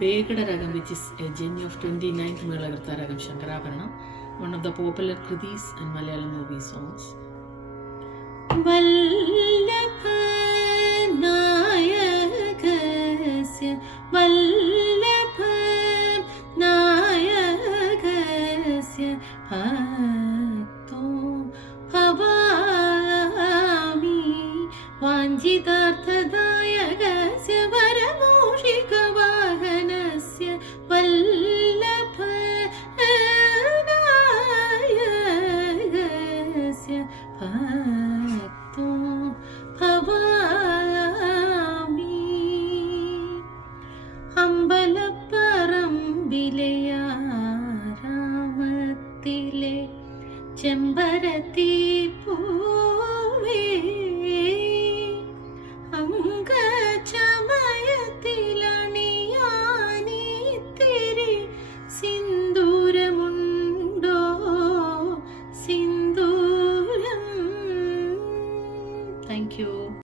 Begada Ragam, which is a journey of 29th Melagartha Ragam Shankarabharanam, one of the popular Kridis and Malayalam movie songs. Vallabhanayagasya Vallabhanayagasya Bhakto Bhavami Vanjitarthadayagasya Varamoshikavahanasya Vallabhanayagasya Bhakto Bhavami അമ്പലപ്പറമ്പിലെയാരാമത്തിലെ ചെമ്പരത്തി പൂവേ അംഗചമയത്തിലണിയാനിത്തിരി സിന്ദൂരമുണ്ടോ സിന്ദൂരം. Thank you.